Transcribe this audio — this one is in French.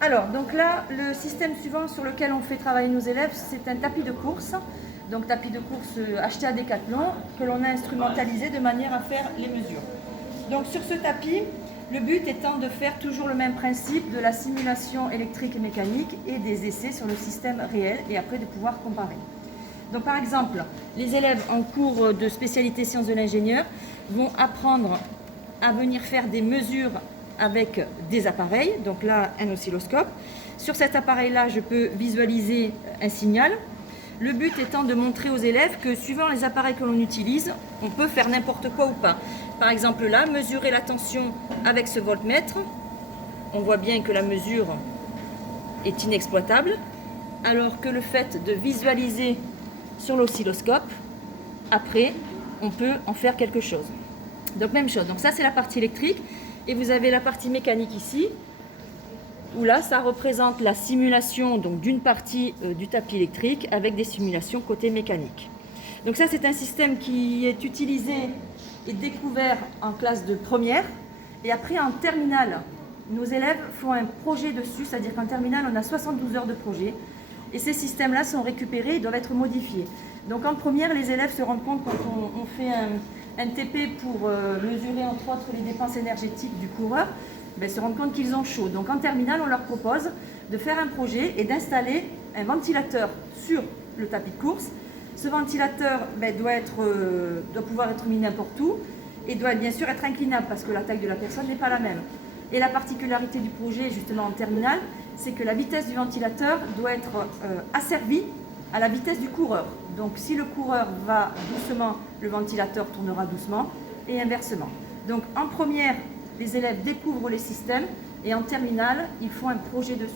Alors, donc là, le système suivant sur lequel on fait travailler nos élèves, c'est un tapis de course. Donc tapis de course acheté à Decathlon, que l'on a instrumentalisé de manière à faire les mesures. Donc sur ce tapis, le but étant de faire toujours le même principe de la simulation électrique et mécanique et des essais sur le système réel et après de pouvoir comparer. Donc par exemple, les élèves en cours de spécialité sciences de l'ingénieur vont apprendre à venir faire des mesures avec des appareils, donc là un oscilloscope. Sur cet appareil-là, je peux visualiser un signal. Le but étant de montrer aux élèves que suivant les appareils que l'on utilise, on peut faire n'importe quoi ou pas. Par exemple là, mesurer la tension avec ce voltmètre, on voit bien que la mesure est inexploitable, alors que le fait de visualiser sur l'oscilloscope, après, on peut en faire quelque chose. Donc même chose, donc ça c'est la partie électrique, et vous avez la partie mécanique ici, où là, ça représente la simulation d'une partie du tapis électrique avec des simulations côté mécanique. Donc ça, c'est un système qui est utilisé et découvert en classe de première. Et après, en terminale, nos élèves font un projet dessus, c'est-à-dire qu'en terminale, on a 72 heures de projet. Et ces systèmes-là sont récupérés et doivent être modifiés. Donc en première, les élèves se rendent compte quand on fait un TP pour mesurer entre autres les dépenses énergétiques du coureur, se rendent compte qu'ils ont chaud. Donc en terminale, on leur propose de faire un projet et d'installer un ventilateur sur le tapis de course. Ce ventilateur doit pouvoir être mis n'importe où et doit bien sûr être inclinable parce que la taille de la personne n'est pas la même. Et la particularité du projet, justement en terminale, c'est que la vitesse du ventilateur doit être asservie à la vitesse du coureur. Donc si le coureur va doucement, le ventilateur tournera doucement et inversement. Donc en première, les élèves découvrent les systèmes et en terminale, ils font un projet dessus.